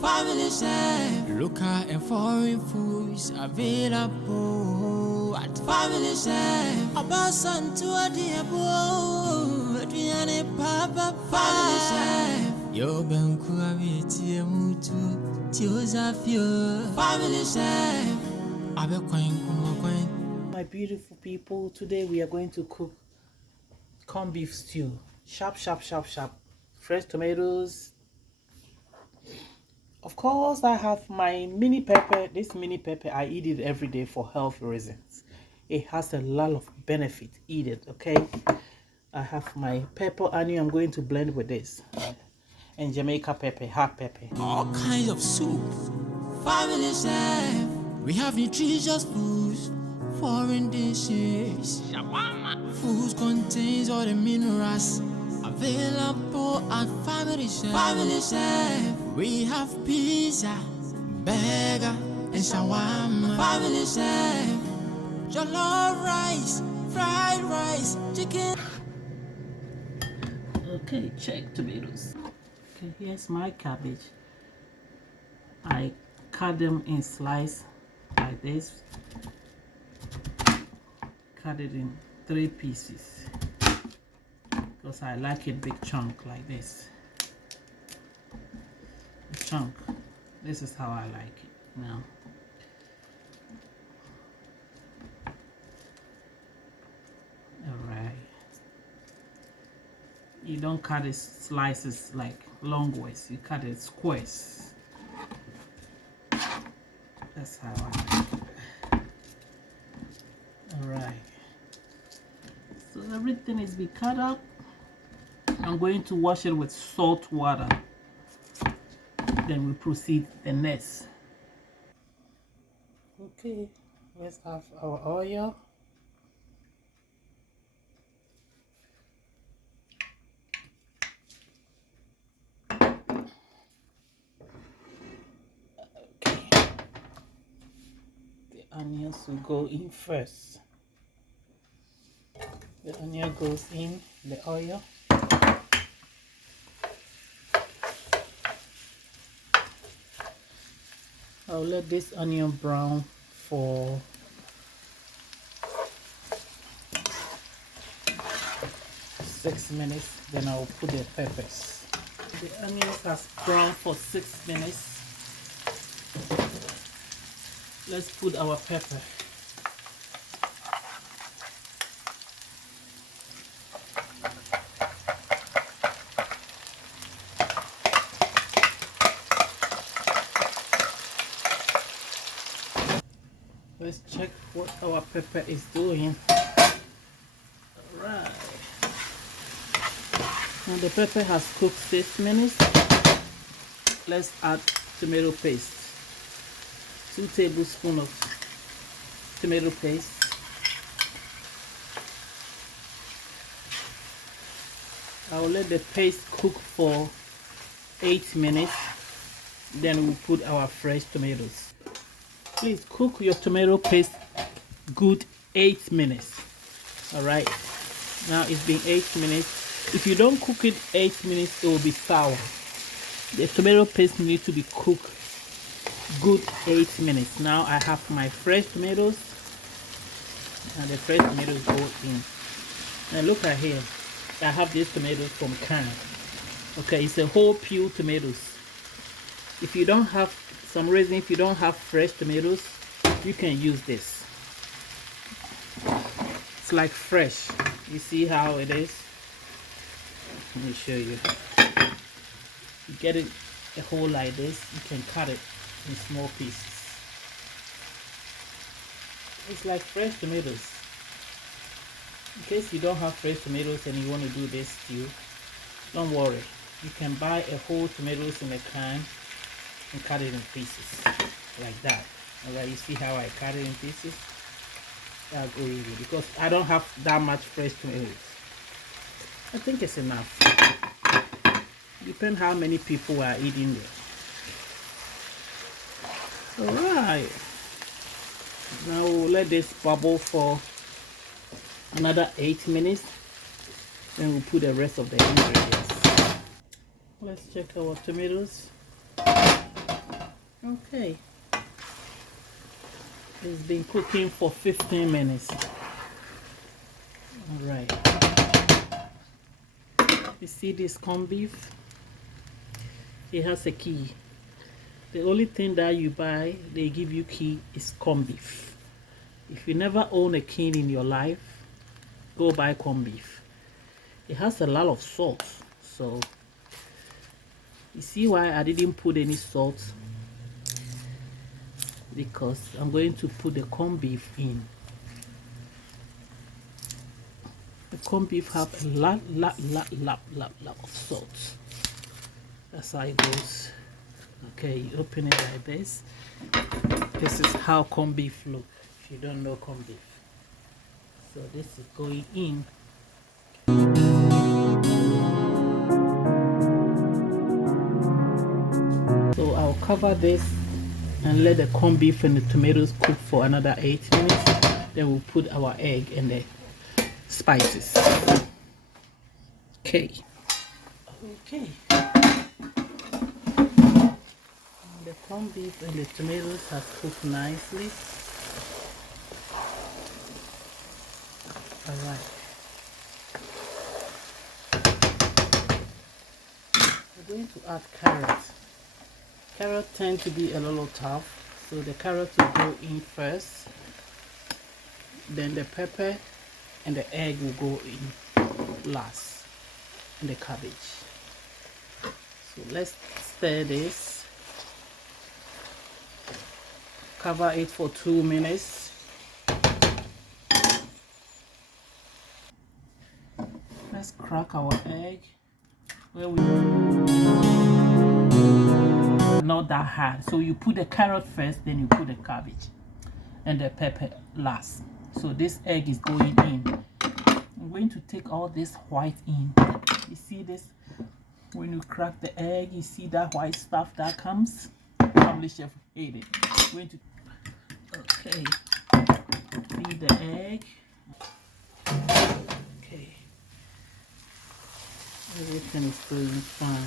Family chef. Local and foreign foods available at Family chef. Abasan to a diabo, Adriane Papa. Family chef. Yo Benkua Viti Mutu, Tiozafio. Family chef. My beautiful people, today we are going to cook corned beef stew. Sharp. Fresh tomatoes. Of course, I have my mini pepper. This mini pepper, I eat it every day for health reasons. It has a lot of benefit. Eat it, okay? I have my pepper, onion. I'm going to blend with this. And Jamaica pepper, hot pepper. All kinds of soup. Family chef. We have nutritious foods, foreign dishes. Shawarma. Foods contains all the minerals available at Family chef. Family chef. We have pizza, burger, and shawarma. Family chef. Jollof rice, fried rice, chicken. Okay, check tomatoes. Okay, here's my cabbage. I cut them in slices like this. Cut it in 3 pieces because I like it big chunk like this. A chunk. This is how I like it now. Alright. You don't cut it slices like long ways. You cut it squares. That's how I like it. Alright. So everything is be cut up. I'm going to wash it with salt water. Then we proceed the next. Okay, let's have our oil. Onions will go in first. The onion goes in the oil. I'll let this onion brown for 6 minutes, then I'll put the peppers. The onions has browned for 6 minutes. Let's put our pepper. Let's check what our pepper is doing. Alright. Now the pepper has cooked 6 minutes. Let's add tomato paste. 2 tablespoons of tomato paste. I'll let the paste cook for 8 minutes. Then we'll put our fresh tomatoes. Please cook your tomato paste good 8 minutes. Alright. Now it's been 8 minutes. If you don't cook it 8 minutes, it will be sour. The tomato paste needs to be cooked good 8 minutes. Now I have my fresh tomatoes, and the fresh tomatoes go in. Now look at here, I have these tomatoes from can. Okay, it's a whole peel tomatoes. If you don't have, some reason if you don't have fresh tomatoes, you can use this. It's like fresh. You see how it is? Let me show you. You get it a whole like this, you can cut it in small pieces. It's like fresh tomatoes. In case you don't have fresh tomatoes and you want to do this stew, don't worry. You can buy a whole tomatoes in a can and cut it in pieces like that. Alright, you see how I cut it in pieces? That'll go easy because I don't have that much fresh tomatoes. I think it's enough. Depends how many people are eating there. Alright. Now we'll let this bubble for another 8 minutes. Then we'll put the rest of the ingredients. Let's check our tomatoes. Okay, it's been cooking for 15 minutes. All right, you see this corned beef? It has a key. The only thing that you buy, they give you key, is corned beef. If you never own a key in your life, go buy corned beef. It has a lot of salt, so you see why I didn't put any salt, because I'm going to put the corned beef in. The corned beef have a lot of salt. That's how it goes. Okay, you open it like this. This is how corned beef look if you don't know corned beef. So this is going in. So I'll cover this and let the corned beef and the tomatoes cook for another 8 minutes. Then we'll put our egg and the spices. Okay. The corned beef and the tomatoes have cooked nicely. All right. We're going to add carrots. Carrots tend to be a little tough, so the carrots will go in first. Then the pepper and the egg will go in last, and the cabbage. So let's stir this. Cover it for 2 minutes. Let's crack our egg. Not that hard. So you put the carrot first, then you put the cabbage and the pepper last. So this egg is going in. I'm going to take all this white in. You see this? When you crack the egg, you see that white stuff that comes? Family chef hate it. I'm going to feed the egg. Okay. Everything is doing fine.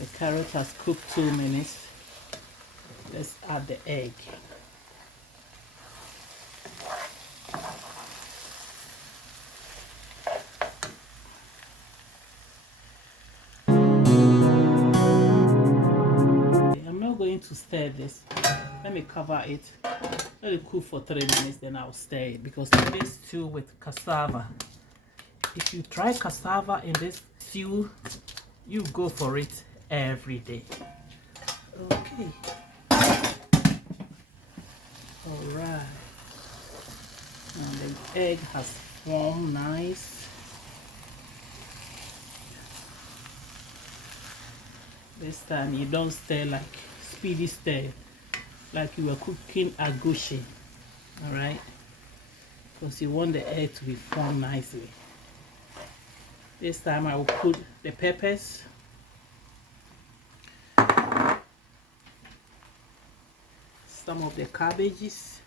The carrot has cooked 2 minutes. Let's add the egg. I'm not going to stir this. Let me cover it. Let it cook for 3 minutes, then I'll stir it, because this stew with cassava. If you try cassava in this stew, you go for it every day. Okay. All right. And the egg has formed nice. This time you don't stir like speedy stir, like you were cooking agushi. All right, because you want the egg to be formed nicely. This time I will put the peppers, some of the cabbages.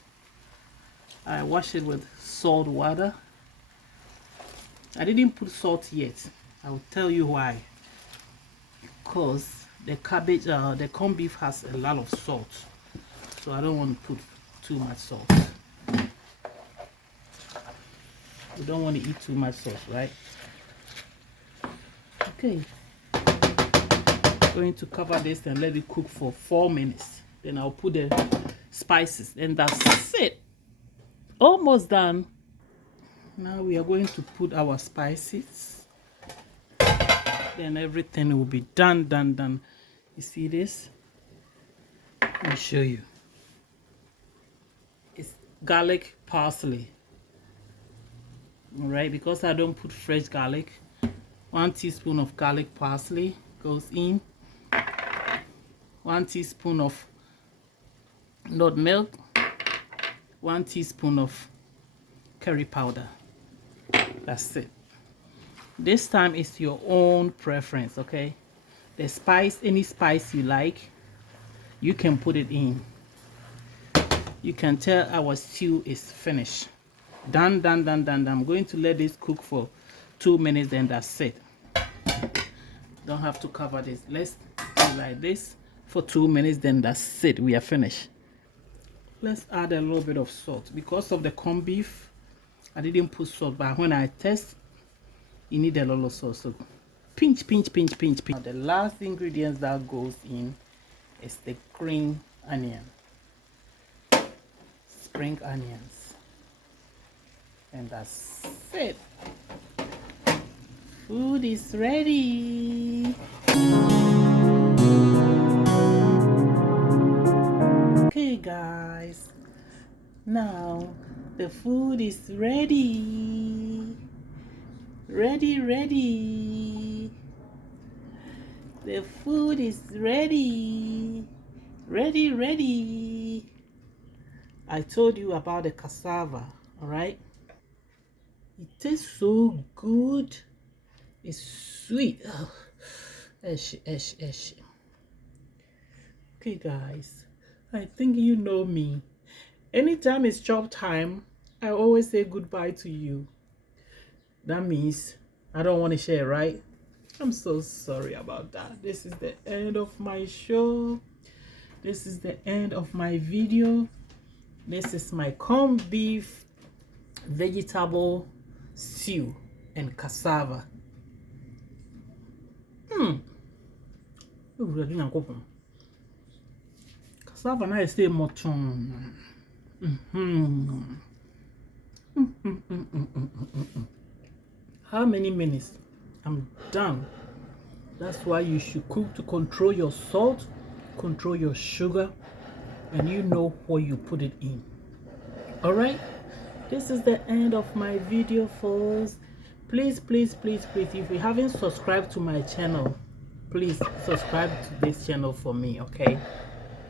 I wash it with salt water. I didn't put salt yet. I will tell you why. Because the cabbage, the corned beef has a lot of salt, so I don't want to put too much salt. You don't want to eat too much salt, right? Okay. Going to cover this and let it cook for 4 minutes. Then I'll put the spices, and that's it. Almost done. Now we are going to put our spices. Then everything will be done. You see this? Let me show you. It's garlic parsley. All right, because I don't put fresh garlic, 1 teaspoon of garlic parsley goes in. 1 teaspoon of nut milk. 1 teaspoon of curry powder. That's it. This time is your own preference, okay? The spice, any spice you like, you can put it in. You can tell our stew is finished. Done. I'm going to let this cook for 2 minutes, then that's it. Don't have to cover this. Let's do like this. for 2 minutes, then that's it, we are finished. Let's add a little bit of salt. Because of the corned beef, I didn't put salt, but when I test, you need a lot of salt. So pinch, pinch, pinch, pinch, pinch. Now, the last ingredient that goes in is the green onion, spring onions, and that's it. Food is ready. Okay guys, now the food is ready. Ready. The food is ready. Ready. I told you about the cassava, all right? It tastes so good. It's sweet. Oh, esh. Okay, guys, I think you know me. Anytime it's chop time, I always say goodbye to you. That means I don't want to share, right? I'm so sorry about that. This is the end of my show. This is the end of my video. This is my corned beef vegetable stew and cassava. Cassava na stay moton. How many minutes? I'm done. That's why you should cook to control your salt, control your sugar, and you know where you put it in. All right, this is the end of my video, folks. Please, if you haven't subscribed to my channel, please subscribe to this channel for me, okay,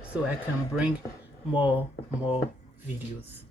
so I can bring more videos.